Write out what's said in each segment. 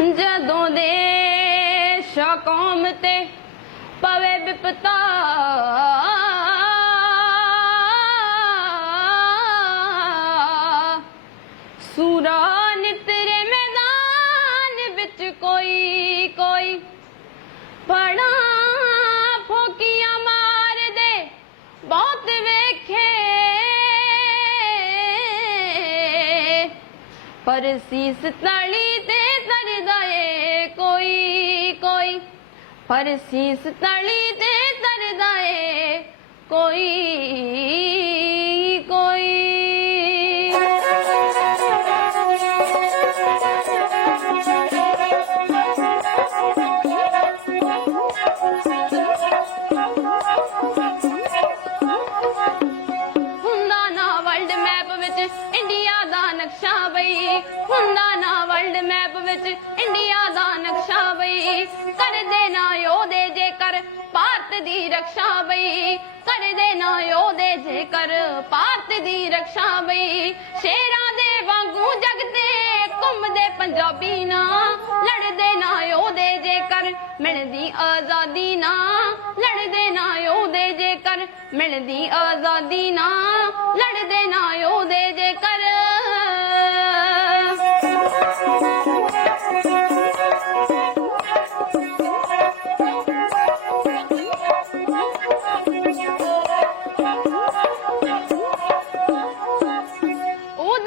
ਜਦੋਂ ਦੇਸ਼ ਕੌਮ ਤੇ ਪਵੇ ਵਿਪਤਾ। ਸੂਰਾ ਨਿਤਰੇ ਮੈਦਾਨ ਵਿੱਚ ਕੋਈ ਕੋਈ ਫੜਾ ਪਰ ਸੀਸ ਤਲੀ ਤੇ ਤਰਦਾ ਏ ਕੋਈ ਕੋਈ ਪਰ ਸੀਸ ਤਲੀ ਤੇ ਤਰਦਾ ਏ ਕੋਈ ਹੁੰਦਾ ਨਾ ਵਰਲਡ ਮੈਪ ਵਿੱਚ, ਇੰਡੀਆ ਦਾ ਨਕਸ਼ਾ ਬਈ। ਕਰਦੇ ਨਾ ਉਹਦੇ ਜੇਕਰ, ਭਾਰਤ ਦੀ ਰਕਸ਼ਾ ਬਈ। ਕਰਦੇ ਨਾ ਉਹਦੇ ਜੇਕਰ, ਭਾਰਤ ਦੀ ਰਕਸ਼ਾ ਬਈ। ਸ਼ੇਰਾਂ ਦੇ ਵਾਂਗੂ ਜਗਦੇ, ਘੁੰਮਦੇ ਪੰਜਾਬੀ ਨਾ। ਲੜਦੇ ਨਾ ਉਹਦੇ ਜੇਕਰ, ਮਿਲਦੀ ਆਜ਼ਾਦੀ ਨਾ। ਲੜਦੇ ਨਾ ਉਹਦੇ ਜੇਕਰ, ਮਿਲਦੀ ਆਜ਼ਾਦੀ ਨਾ। ਲੜਦੇ ਨਾ ਉਹਦੇ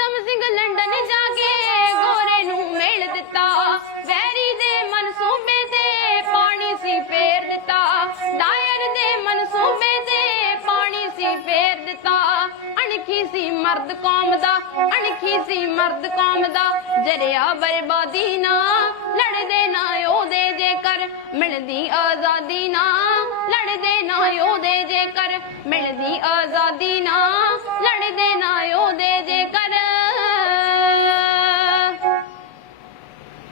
ਊਧਮ ਸਿੰਘ ਲੰਡਨ ਜਾ ਕੇ ਗੋਰੇ ਨੂੰ ਮੇਲ ਦਿੱਤਾ। ਵੈਰੀ ਦੇ ਮਨਸੂਬੇ ਤੇ ਪਾਣੀ ਸੀ ਫੇਰ ਦਿੱਤਾ। ਦਾਇਰ ਦੇ ਮਨਸੂਬੇ ਤੇ ਪਾਣੀ ਸੀ ਫੇਰ ਦਿੱਤਾ। ਅਣਖੀ ਸੀ ਮਰਦ ਕੌਮ ਦਾ, ਅਣਖੀ ਸੀ ਮਰਦ ਕੌਮ ਦਾ। ਜਰਿਆ ਬਰਬਾਦੀ ਨਾ, ਲੜਦੇ ਨਾ ਉਹਦੇ ਜੇਕਰ ਮਿਲਦੀ ਆਜ਼ਾਦੀ ਨਾ। ਲੜਦੇ ਨਾ ਉਹਦੇ ਜੇਕਰ ਮਿਲਦੀ